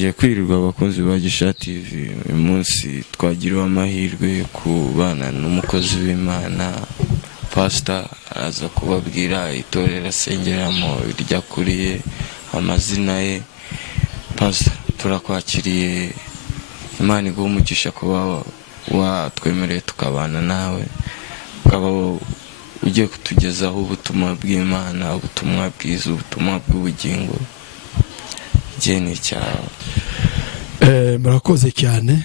mwongeye kwirirwa abakunzi ba Gisha TV. Uyu munsi twagiriwe amahirwe yo kubana n'umukozi w'Imana Pastor, aza kubabwira itorero asengeramo ryakuriye amazina ye. Pastor, turakwakiriye. Imana iguhe umugisha kuba watwemereye tukabana nawe, ukaba ugiye kutugezaho ubutumwa bw'Imana, ubutumwa bwiza, ubutumwa bw'ubugingo. Jeni cyawe. Murakoze cyane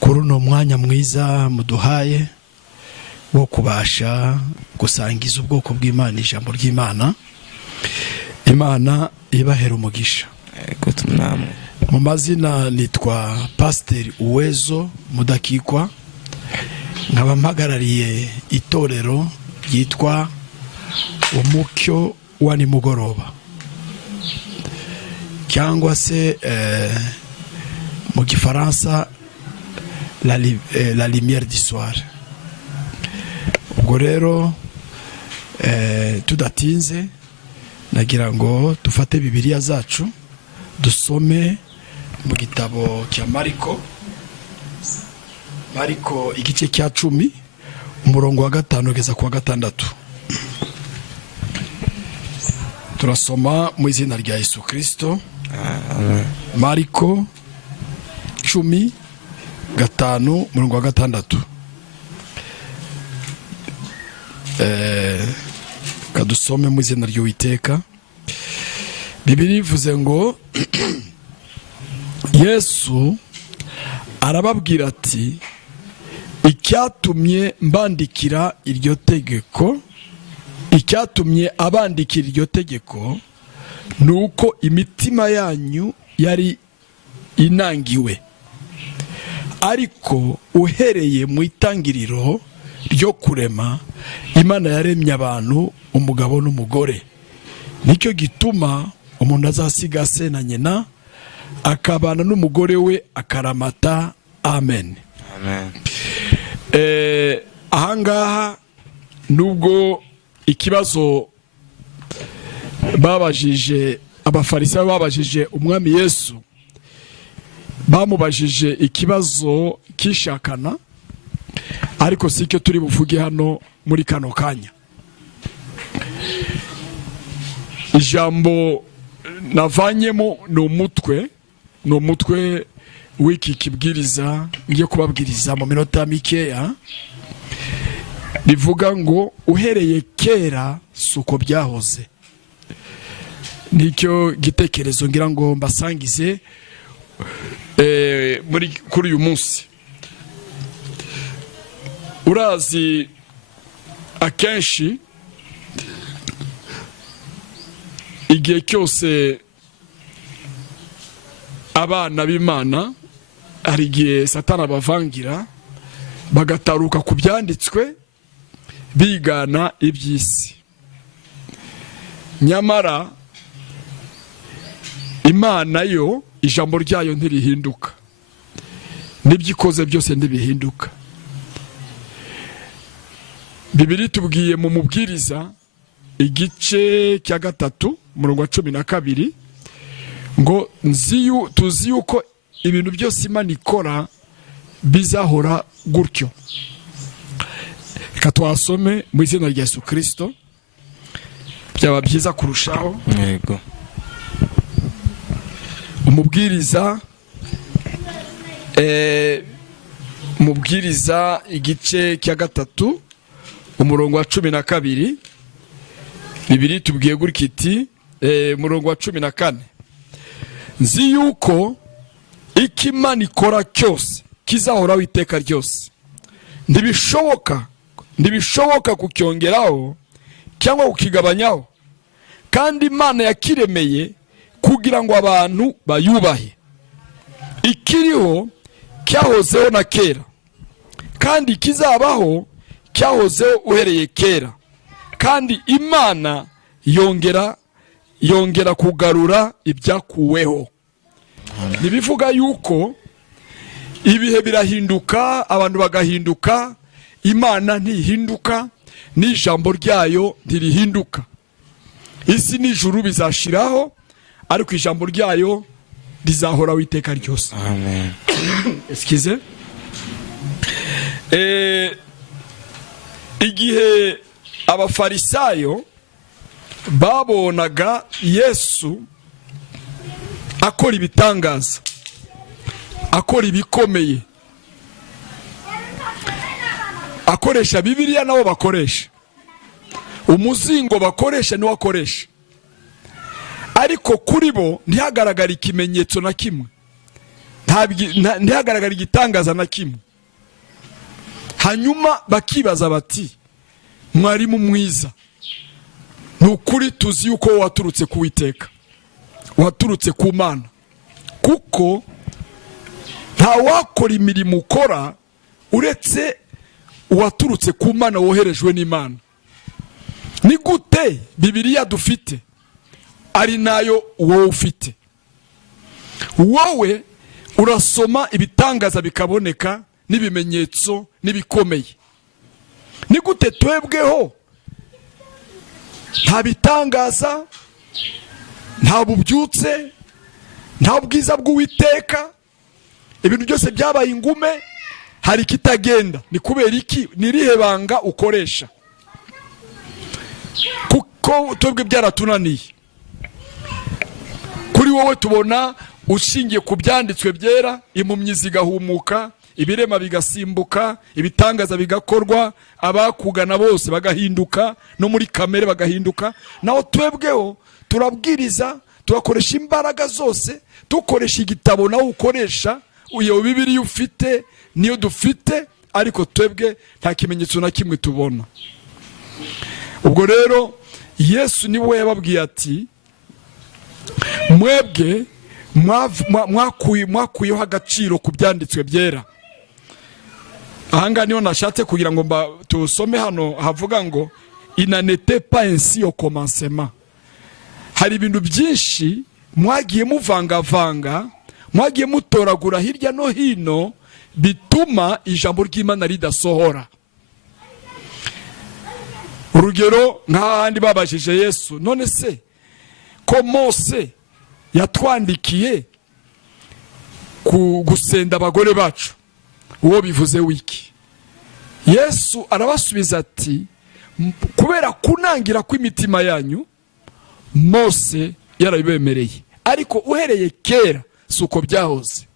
kuri uno mwanya mwiza muduhaye wo kubasha gusangiza ubwoko bw'Imana ijambo ry'Imana. Imana ibahera umugisha. Mu mazina nitwa Pastor Uwezu Mudakikwa, nkaba mpagarariye itorero ryitwa Umucyo wa Nimugoroba, cyangwa se mu gifaransa la lumière du soir. Ubwo rero tudatinze nagira ngo dufate Bibiliya zacu dusome mu gitabo cya Mariko igice cya 10 umurongo wa 5 kugeza ku wa 6. Turasoma mu izina rya Yesu Kristo. Mariko 10:5 umurongo wa 6. Kadusome mu izina ry'Uwiteka. Bibiliya ivuze ngo Yesu arababwira ati, icyatumye mbandikira iryo tegeko, icyatumye abandikira iryo tegeko nuko imitima yanyu yari inangiwe, ariko uhereye mu itangiriro ryo kurema Imana yaremye abantu umugabo n'umugore. Nicyo gituma umuntu azasiga se na nyina akabana n'umugore we akaramata. Amen. Amen. Ahangaha nubwo ikibazo babajije abafarisayo, babajije umwami Yesu, bamubajije ikibazo kishakana, ariko sicyo turi buvuge hano muri kano kanya. Ijambo navanyemo ni umutwe w'iki kibwiriza ngiye kubabwiriza mu minota mikeya. Bivuga ngo uhereye kera suko byahoze. Nicyo gitekerezo ngira ngo mbasangize kuri uyu munsi. Urazi akenshi igihe cyose abana b'Imana hari igihe Satani abavangira bagataruka ku byanditswe bigana iby'isi. Nyamara Imana yo ijambo ryayo ntirihinduka, n'ibyikoze byose ntibihinduka. Bibiliya tubwiye mu mubwiriza igice cya 3 umurongo wa 12 ngo tuzi yuko ibintu byose Imana ikora bizahora gutyo. Reka twasome mu izina rya Yesu Kristo, byaba byiza kurushaho. Yego. Umubwiriza mubwiriza igice cya 3 umurongo wa 12. Bibiliya tubwiye gutya iti umurongo wa 14, nzi yuko Imana ikora cyose kizahora witeka ryose, ntibishoboka kucyongeraho cyangwa kukigabanyaho, kandi Imana yakiremeye kugira ngo abantu bayubahe. Ikiriho cyahozeho na kera, kandi kizabaho cyahozeho uhereye kera, kandi Imana yongera kugarura ibyakuweho. Nibivuga yuko ibihe birahinduka, abantu bagahinduka, Imana ntihinduka, n'ijambo ryayo ntirihinduka. Isi n'ijuru bizashiraho, ariko ijambo ryayo rizahora witeka ryose. Amen. Excuse. Igihe abafarisayo babonaga Yesu akora ibitangaza, akora ibikomeye, akoresha Bibiliya nabo bakoresha, umuzingo bakoresha niwo akoresha, ariko kuri bo ntihagaragara ikimenyetso na kimwe, ntihagaragara igitangaza na kimwe. Hanyuma bakibaza bati, mwarimu mwiza, ni ukuri tuzi yuko waturutse ku Uwiteka, waturutse ku Mana, kuko nta wakora imirimo ukora uretse uwaturutse ku Mana, woherejwe n'Imana. Ni gute Bibiliya dufite ari nayo wowe ufite? Wowe urasoma ibitangaza bikaboneka n'ibimenyetso n'ibikomeye. Ni gute twebweho nta bitangaza, nta bubyutse, nta bwiza bw'Uwiteka, ibintu byose byabaye ingume, hari kitagenda? Ni kubera iki? Ni irihe banga ukoresha? Kuko twebwe byaratunaniye. Kuri wowe tubona ushingiye ku byanditswe byera, impumyi zigahumuka, ibirema bigasimbuka, ibitangaza bigakorwa, abakugana bose bagahinduka, no muri kamere bagahinduka. Naho twebweho turabwiriza, tugakoresha imbaraga zose, dukoresha igitabo nawe ukoresha, iyo Bibiliya ufite niyo dufite, ariko twebwe nta kimenyetso na kimwe tubona. Ubwo rero Yesu niwe yababwiye ati, mwebwe mwakuyeho agaciro ku byanditswe byera. Ahanga niho nashatse kugira ngo tusome hano, havuga ngo inanete pas ainsi au commencement. Hari ibintu byinshi mwagiye muvangavanga, mwagiye mutoragura hirya no hino, bituma ijambo ry'Imana ridasohora. Urugero nk'ahandi babajije Yesu, none se ko Mose yatwandikiye gusenda abagore bacu, uwo bivuze wiki? Yesu arabasubiza ati, kubera kunangira kw'imitima yanyu Mose yarabibemereye, ariko uhereye kera suko byahoze.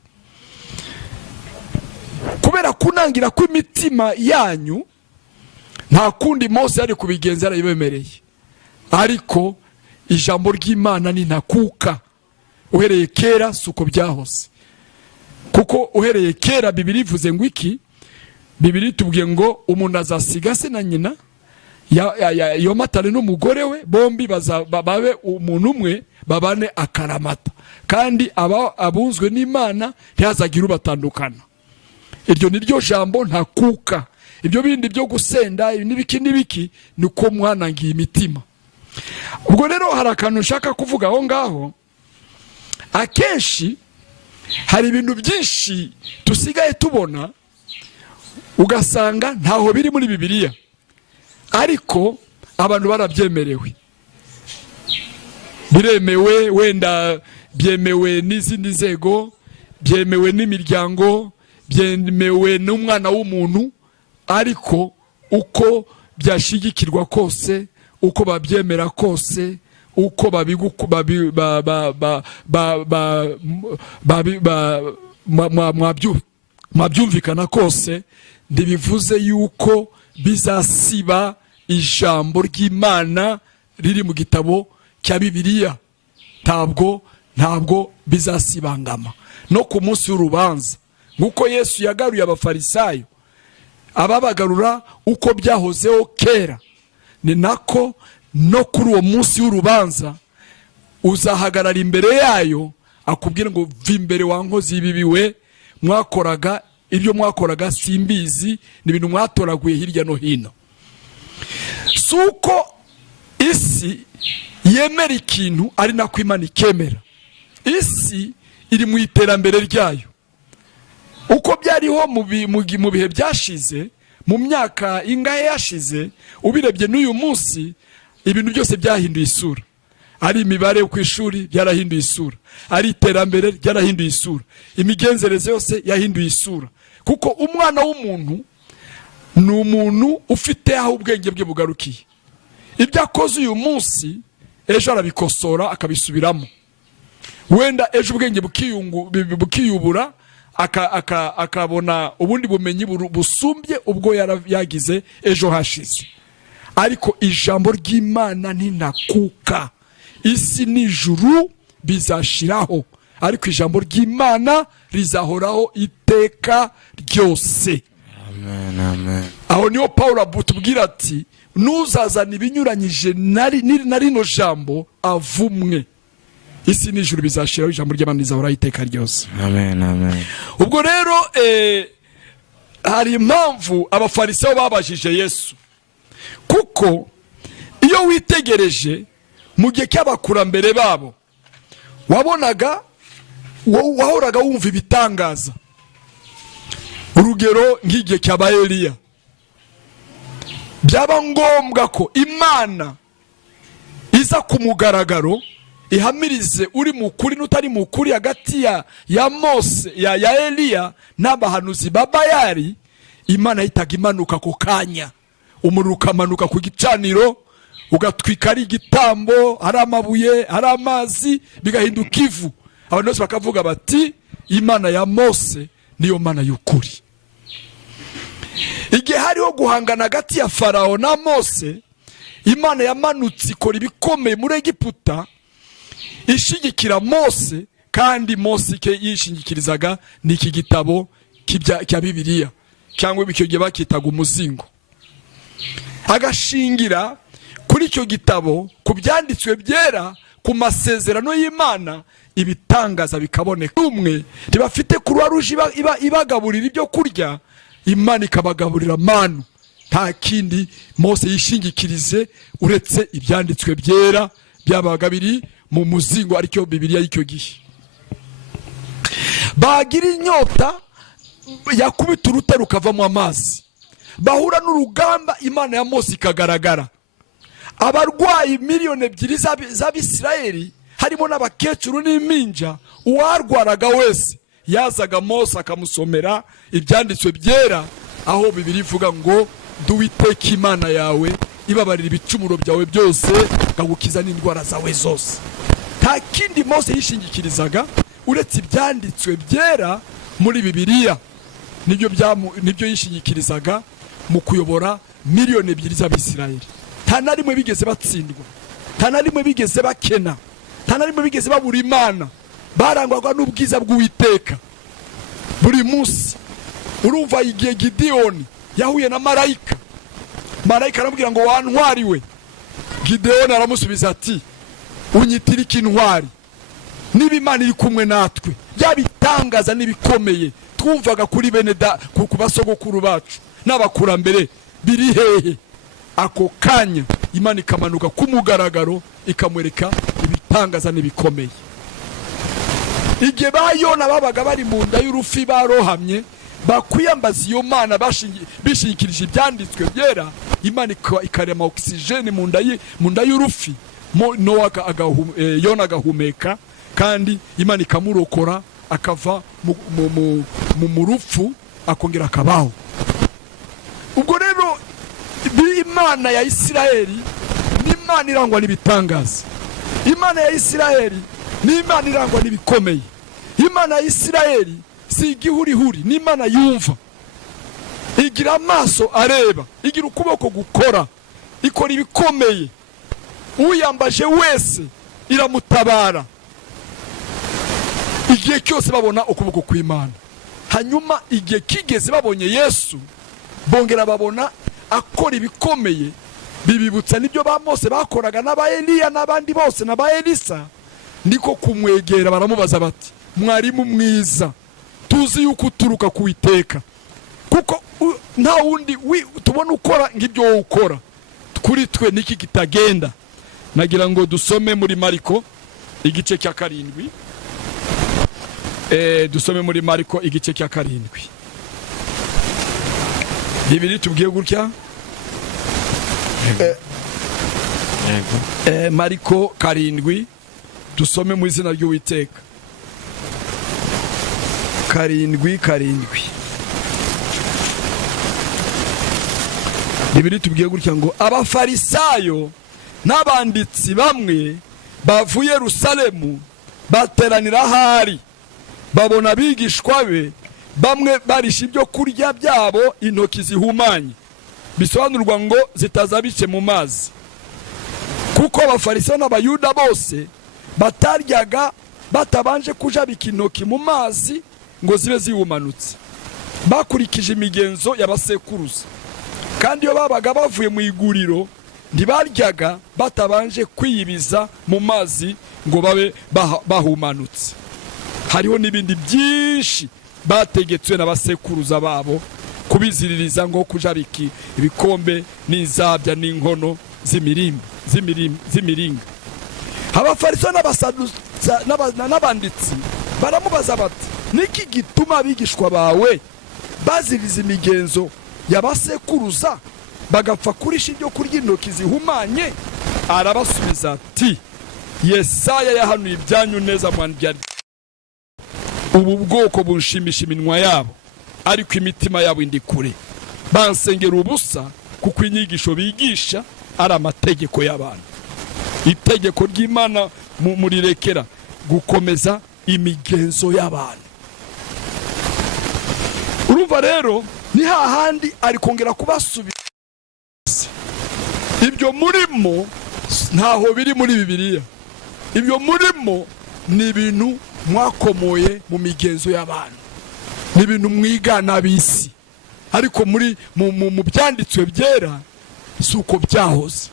Kubera kunangira kw'imitima yanyu nta kundi Mose yari kubigenza, yarabibemereye, ariko ijambo ry'Imana ni ntakuka. Uhereye kera suko byahoze, kuko uhereye kera Bibiliya ivuze ngo iki? Bibiliya tubwiye ngo umuntu azasiga se na nyina, yomatane n'umugore we, bombi babe umuntu umwe, babane akaramata, kandi abunzwe n'Imana ntihazagira ubatandukana. Iryo ni ryo jambo ntakuka. Ibyo bindi byo gusenda n'ibiki niko mwanangiye imitima. Ubwo rero hari akantu nshaka kuvuga aho ngaho. Akenshi hari ibintu byinshi tusigaye tubona ugasanga ntaho biri muri Bibiliya, ariko abantu barabyemerewe, biremewe, wenda byemewe n'izindi nzego, byemewe n'imiryango, byemewe n'umwana w'umuntu, ariko uko byashigikirwa kose, uko babyemera kose, uko mwabyumvikana kose, ntibivuze yuko bizasiba ijambo ry'Imana riri mu gitabo cya Bibiliya. Ntabwo bizasibangama. No ku munsi w'urubanza, nk'uko Yesu yagaruye abafarisayo, ababagarura uko byahozeho kera, ni nako no kuri uwo munsi w'urubanza uzahagarara imbere yayo, akubwira ngo va imbere wa nkozi y'ibibi we, mwakoraga ibyo mwakoraga simbizi, ni ibintu mwatoraguye hirya no hino. Suko isi yemera ikintu ari nako Imana ikemera. Isi iri mu iterambere ryayo, uko byariho mu bihe byashize, mu myaka ingahe yashize, ubirebye n'uyu munsi ibintu byose byahinduye isura. ari imibare yo ku ishuri byarahinduye isura, ari iterambere ryarahinduye isura, imigenzereze yose yahinduye isura. Kuko umwana w'umuntu ni umuntu ufite aho ubwenge bwe bugarukiye. Ibyo akoze uyu munsi ejo arabikosora akabisubiramo. Wenda ejo ubwenge bukiyubura akabona ubundi bumenyi busumbye ubwo yagize ejo hashize. Ariko ijambo ry'Imana ntinakuka. Isi n'ijuru bizashiraho, ariko ijambo ry'Imana rizahoraho iteka ryose. Amen, amen. Aho niho Paulo abutubwira ati nuzazana ibinyuranyije na rino jambo avumwe. Isi n'ijuru bizashiraho, ijambo ry'Imana rizahoraho iteka ryose. Amen, amen. Ubwo rero hari impamvu abafarisayo babajije Yesu, kuko iyo witegereje mu gihe cy'abakurambere babo wahoraga wumva ibitangaza. Urugero nk'igihe cy'aba Eliya, byaba ngombwa ko Imana iza ku mugaragaro ihamirize uri mukuri n'utari mukuri hagati ya Mose ya Eliya n'abahanuzi ba Bayali. Imana yitaga imanuka ku kanya, umuriro ukamanuka ku gicaniro ugatwika ari igitambo, hari amabuye, hari amazi, bigahinduka ivu. Abantu bose bakavuga bati Imana ya Mose niyo Mana y'ukuri. Igihe hariho guhangana hagati ya Farawo na Mose, Imana yamanutse ikora ibikomeye muri Egiputa ishigikira Mose, kandi Mose yishingikirizaga n'iki gitabo cya Bibiliya, cyangwa icyo gihe bakitaga umuzingo. Agashingira kuri icyo gitabo, ku byanditswe byera, ku masezerano y'Imana, ibitangaza bikaboneka. Umwe ntibafite kuruwa ruje ibagaburira ibyo kurya, Imana ikabagaburira manu. Nta kindi Mose yishingikirize uretse ibyanditswe byera byabaga biri mu muzingo, aricyo Bibiliya y'icyo gihe. Bagira inyota, yakubita urutare rukavamo amazi. Bahura n'urugamba, Imana ya Mose ikagaragara. Abarwayi miliyoni 2 z'Abisirayeli, harimo n'abakecuru n'impinja, uwarwaraga wese yazaga Mose akamusomera ibyanditswe byera, aho Bibiliya ivuga ngo duwiteka Imana yawe ibabarira ibicumuro byawe byose, kagukiza n'indwara zawe zose. Nta kindi Mose yishingikirizaga uretse ibyanditswe byera muri Bibiliya. Nibyo yishingikirizaga mu kuyobora miliyoni 2 z'Abisirayeli. Nta na rimwe bigeze batsindwa, nta na rimwe bigeze bakena, nta na rimwe bigeze babura Imana. Barangwaga n'ubwiza bw'Uwiteka buri munsi. Urumva igihe Gideoni yahuye na marayika, marayika aramubwira ngo wantwariwe. Gideoni aramusubiza ati unyitira ikintwari, niba Imana iri kumwe natwe, byabitangaza nibikomeye twumvaga kuri bene ku basogokuru bacu n'abakurambere biri hehe. Ako kanya Imana ikamanuka ku mugaragaro ikamwereka ibitangaza nibikomeye. Igihe bayona babaga bari mu nda y'urufi barohamye, bakwiyambaza iyo Mana bishingikirije ibyanditswe byera, Imana ikarema oxygene mu nda y'urufi, Yona agahumeka, kandi Imana ikamurokora akava mu rupfu akongera akabaho. Ubwo rero Imana ya Isirayeli ni Imana irangwa n'ibitangaza. Imana ya Isirayeli ni Imana irangwa n'ibikomeye. Imana ya Isirayeli si igihurihuri, ni Imana yumva, igira amaso areba, igira ukuboko gukora, ikora ibikomeye. Uyambaje wese iramutabara. Igihe cyose babona ukuboko kw'Imana. Hanyuma igihe kigeze babonye Yesu, bongera babona akora ibikomeye, bibibutsa nibyo ba Mose bakoraga n'aba Eliya n'abandi bose n'aba Elisa. Niko kumwegera baramubaza bati mwarimu mwiza, tuzi yuko uturuka ku Uwiteka, kuko nta wundi tubona ukora ngibyo wowe ukora, kuri twe niki kitagenda. Nagira ngo dusome muri Mariko igice cya 7. Dusome muri Mariko igice cya 7. Bibiri tubwiye gutya. Mariko 7 dusome mu izina ry'Uwiteka. 7 Bibiri tubwiye gutya ngo abafarisayo n'abanditsi bamwe bavuye Yerusalemu bateranira ahari, babona abigishwa be bamwe barisha ibyo kurya byabo intoki zihumanye, bisobanurwa ngo zitazabice mu mazi, kuko abafarisayo n'abayuda bose bataryaga batabanje kujabika intoki mu mazi ngo zibe zihumanutse, bakurikije imigenzo y'abasekuruza. Kandi iyo babaga bavuye mu iguriro ntibaryaga batabanje kwiyibiza mu mazi ngo babe bahumanutse. Hariho n'ibindi byinshi bategetswe n'abasekuruza babo kubiziririza, ngo kujabika ibikombe n'inzabya n'inkono z'imiringa. Abafarisayo n'abanditsi baramubaza bati, niki gituma abigishwa bawe baziriza imigenzo y'abasekuruza bagapfa kurisha ibyo kurya intoki zihumanye? Arabasubiza ati, Yesaya yahanuye ibyanyu neza mwandyarya, ubu bwoko bunshimisha iminwa yabo, ariko imitima yabo indi kure. Bansengera ubusa, kuko inyigisho bigisha ari amategeko y'abantu. Itegeko ry'Imana murirekera gukomeza imigenzo y'abantu. Urumva rero ni hahandi ari kongera kubasubiza. Ibyo murimo ntaho biri muri Bibiliya. Ibyo murimo ni ibintu mwakomoye mu migenzo y'abantu, ni ibintu mwigana bisi, ariko mu byanditswe byera suko byahoze.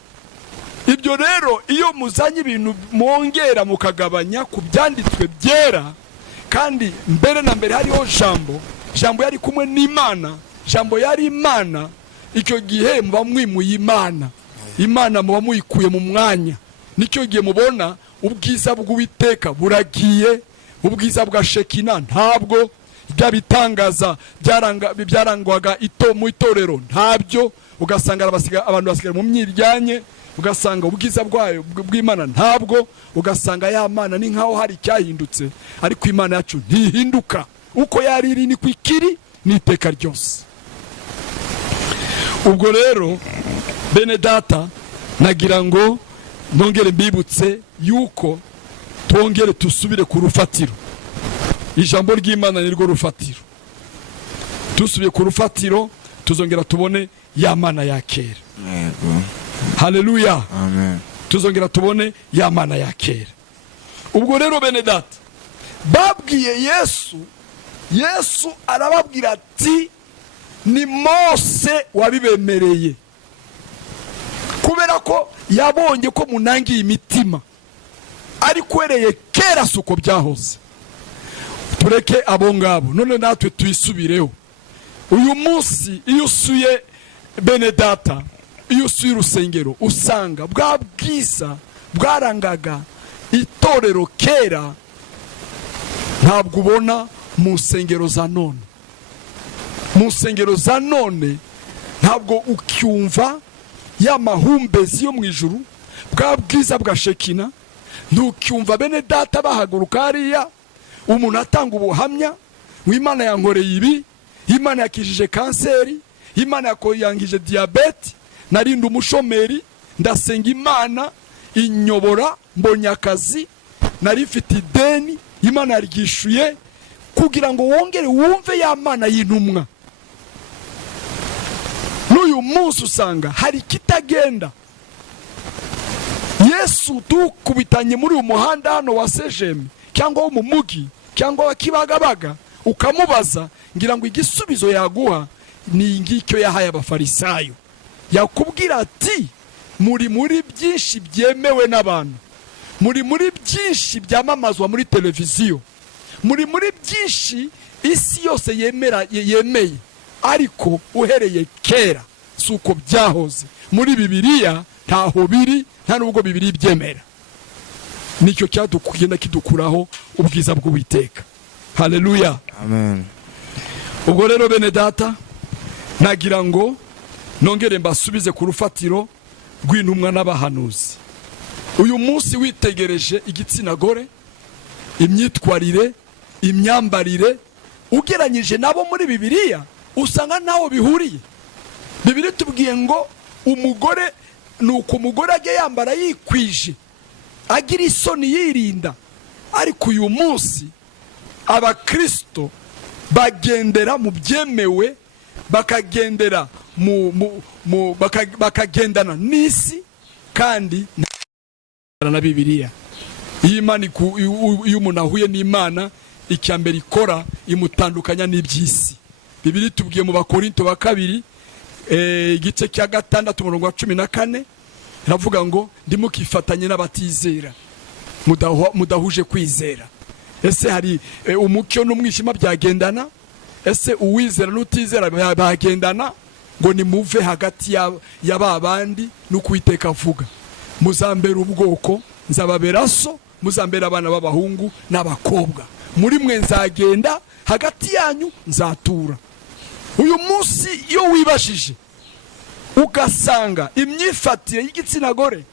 Ibyo rero iyo muzanye ibintu mwongera mukagabanya ku byanditswe byera, kandi mbere na mbere hariho jambo yari kumwe n'Imana, jambo yari Imana, icyo gihe muba mwimuye Imana muba muyikuye mu mwanya. Nicyo gihe mubona ubwiza bw'Uwiteka buragiye, ubwiza bwa Shekina ntabwo, byabitangaza byarangwaga mu itorero ntabyo, ugasanga abantu basigara mu myiryanye, ugasanga ubwiza bwayo bw'Imana ntabwo, ugasanga ya Mana ni nkaho hari cyahindutse, ariko Imana yacu ntihinduka, uko yari iri ni kwikiri n'iteka ryose. Ubwo rero bene data, nagira ngo nongere mbibutse yuko tongere tusubire ku rufatiro. Ijambo ry'Imana ni rwo rufatiro. Tusubiye ku rufatiro tuzongera tubone ya Mana ya kera. Haleluya. Amen. Tuzongera tubone ya Mana ya kera. Ubwo rero bene data, babwiye Yesu arababwira ati, ni Mose wabibemereye, kubera ko yabonye ko munangiye imitima, ariko wereye kera suko byahoze. Tureke abo ngabo, none natwe tuyisubireho. Uyu munsi iyo usuye bene data, iyo usuye urusengero, usanga bwa bwiza bwarangaga itorero kera ntabwo ubona mu nsengero za none. Mu nsengero za none ntabwo ukyumva ya mahumbezi yo mu ijuru, bwa bwiza bwa Shekina. Ntukyumva bene data bahaguruka hariya umuntu atanga ubuhamya, Imana yankoreye ibi, Imana yakijije kanseri, Imana yangije diabete, narinda umushomeri, ndasenga Imana inyobora, mbonye akazi, nari mfite ideni, Imana yaryishuye, kugira ngo wongere wumve ya Mana y'intumwa. N'uyu munsi usanga hari kitagenda. Yesu tukubitanye muri umuhanda hano wa Sejemi cyangwa wo mu mugi cyangwa wa Kibagabaga, ukamubaza, ngira ngo igisubizo yaguha ni ngicyo yahaye abafarisayo. Yakubwira ati, muri byinshi byemewe n'abantu, muri byinshi byamamazwa muri televiziyo, muri byinshi isi yose yemeye, ariko uhereye kera suko byahoze. Muri Bibiliya ntaho biri, nta nubwo Bibiliya byemera. Nicyo cyadukugenda kidukuraho ubwiza bw'Uwiteka. Haleluya. Amen. Ubwo rero bene data, nagira ngo nongere mbasubize ku rufatiro rw'intumwa n'abahanuzi. uyu munsi witegereje igitsina gore, imyitwarire, imyambarire, ugeranyije nabo muri Bibiliya usanga ntaho bihuriye. Bibiliya tubwiye ngo umugore nuko umugore ajya yambara yikwije, agira isoni, yirinda. Ariko uyu munsi abakristo bagendera mu byemewe, bakagendera bakagendana n'isi kandi na Bibiliya. Iyo umuntu ahuye n'Imana, icyambere ikora imutandukanya n'iby'isi. Bibiliya tubwiye mu Bakorinto ba kabiri igice cya 6:14 iravuga ngo ndimukifatanye n'abatizera mudahuje kwizera. Ese hari umucyo n'umwijima byagendana? Ese uwizera n'utizera bagendana? Ngo nimuve hagati ya babandi n'ukwiteka avuga, muzambera ubwoko, nzababera so, muzambera abana b'abahungu n'abakobwa, muri mwe nzagenda, hagati yanyu nzatura. Uyu munsi iyo wibashije ugasanga imyifatire y'igitsina gore,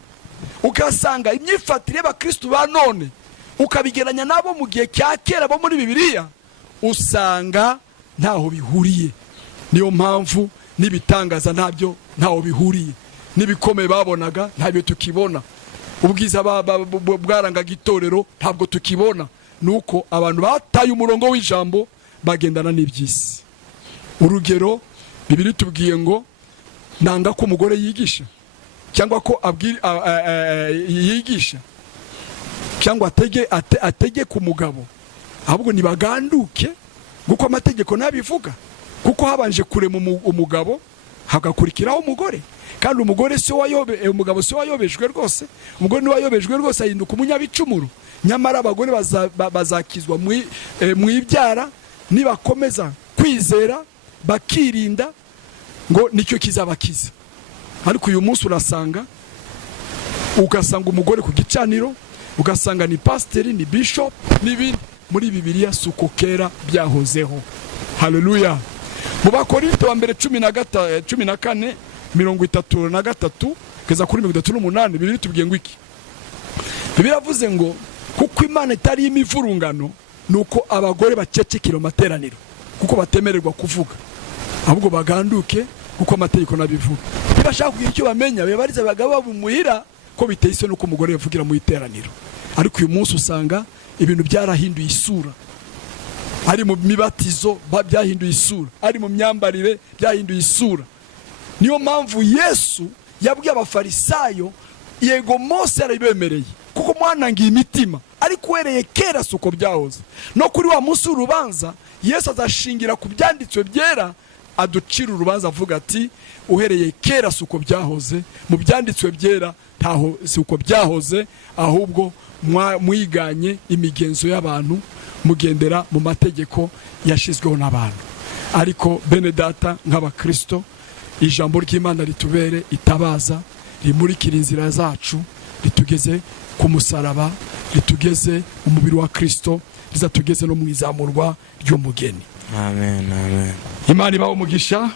ugasanga imyifatire y'abakristo ba none, ukabigeranya nabo mu gihe cya kera bo muri Bibiliya, usanga ntaho bihuriye. Niyo mpamvu n'ibitangaza ntaho bihuriye, n'ibikomeye babonaga ntabyo tukibona, ubwiza bwarangaga itorero ntabwo tukibona. Nuko abantu bataye umurongo w'ijambo bagendana n'iby'isi. Urugero, Bibiliya tubwiye ngo nanga ko umugore yigisha cyangwa ko yigisha cyangwa atege ku mugabo, ahubwo nibaganduke kuko amategeko nabivuga, kuko habanje kurema umugabo hagakurikiraho umugore, kandi umugore umugabo si wayobejwe rwose, umugore ni wayobejwe rwose ahinduka umunyabicumuro. Nyamara abagore bazakizwa mu ibyara nibakomeza kwizera bakirinda, ngo nicyo kizabakiza. Ariko uyu munsi ugasanga umugore ku gicaniro, ugasanga ni pasiteri, ni bishop n'ibindi. Muri Bibiliya suko kera byahozeho. Haleluya. Mu Bakorinto wa mbere 14:33 kugeza kuri 38 Bibiliya tubwiye ngo iki? Bibiliya yavuze ngo kuko Imana itari imivurungano, nuko abagore bacecekira amateraniro kuko batemererwa kuvuga, ahubwo baganduke kuko amategeko nabivuga. Bashaka kugira icyo bamenya, bebariza abagabo bumuhira ko biteye isoni uko umugore yavugira mu iteraniro. Ariko uyu munsi usanga ibintu byarahinduye isura, ari mu mibatizo byahinduye isura, ari mu myambarire byahinduye isura. Niyo mpamvu Yesu yabwiye abafarisayo, yego Mose yarabibemereye kuko mwanangiye imitima, ariko uhereye kera suko byahoze. No kuri wa munsi w'urubanza Yesu azashingira ku byanditswe byera, aducira urubanza avuga ati uhereye kera suko byahoze, mu byanditswe byera ntaho suko byahoze, ahubwo mwiganye imigenzo y'abantu, mugendera mu mategeko yashizweho n'abantu. Ariko bene data, nk'abakristo, ijambo ry'Imana ritubere itabaza, rimurikira inzira zacu, ritugeze ku musaraba, ritugeze umubiri wa Kristo, rizatugeze no mu izamurwa ry'umugeni. Amen, amen. Imana ibaho umugisha.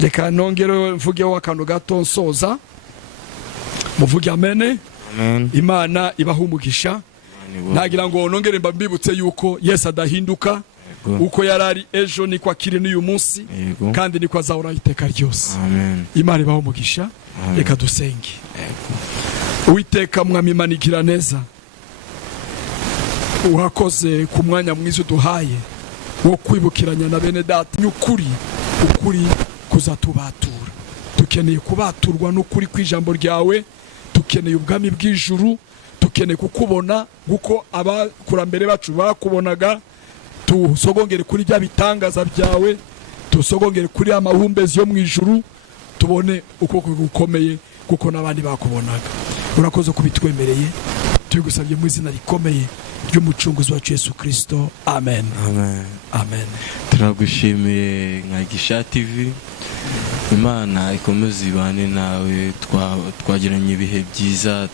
Reka nongere mvugeho akantu gato nsoza, muvuge amen. Amen. Imana ibaho umugisha. Nagira ngo nongere mbibutse yuko Yesu adahinduka, uko yarari ejo niko akiri n'uyu munsi, kandi niko azahora iteka ryose. Amen. Imana ibaho umugisha. Reka dusenge. Uwiteka mwami Imana igira neza, uhakoze ku mwanya mwiza uduhaye wo kwibukiranya na bene data ukuri kuzatubatura. Tukeneye kubaturwa n'ukuri kw'ijambo ryawe, tukeneye ubwami bw'ijuru, tukeneye kukubona guko abakurambere bacu bakubonaga. Tusogongere kuri bya bitangaza byawe, tusogongere kuri amahumbezi yo mu ijuru, tubone uko gukomeye kuko n'abandi bakubonaga. Urakoze kubitwemereye, tugusabye mu izina rikomeye ry'umucunguzi wacu Yesu Kristo. Amen. Amen. Amen. Turagushimiye nka Gisha TV. Imana ikomeze ibane nawe, twagiranye ibihe byiza,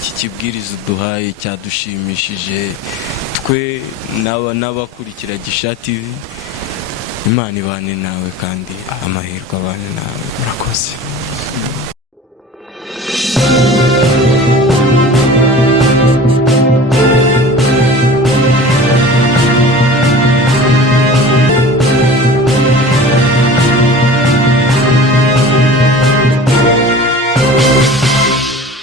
iki kibwirizo duhaye cyadushimishije twe n'abakurikira Gisha TV. Imana ibane nawe kandi amahirwe abane nawe. Urakoze.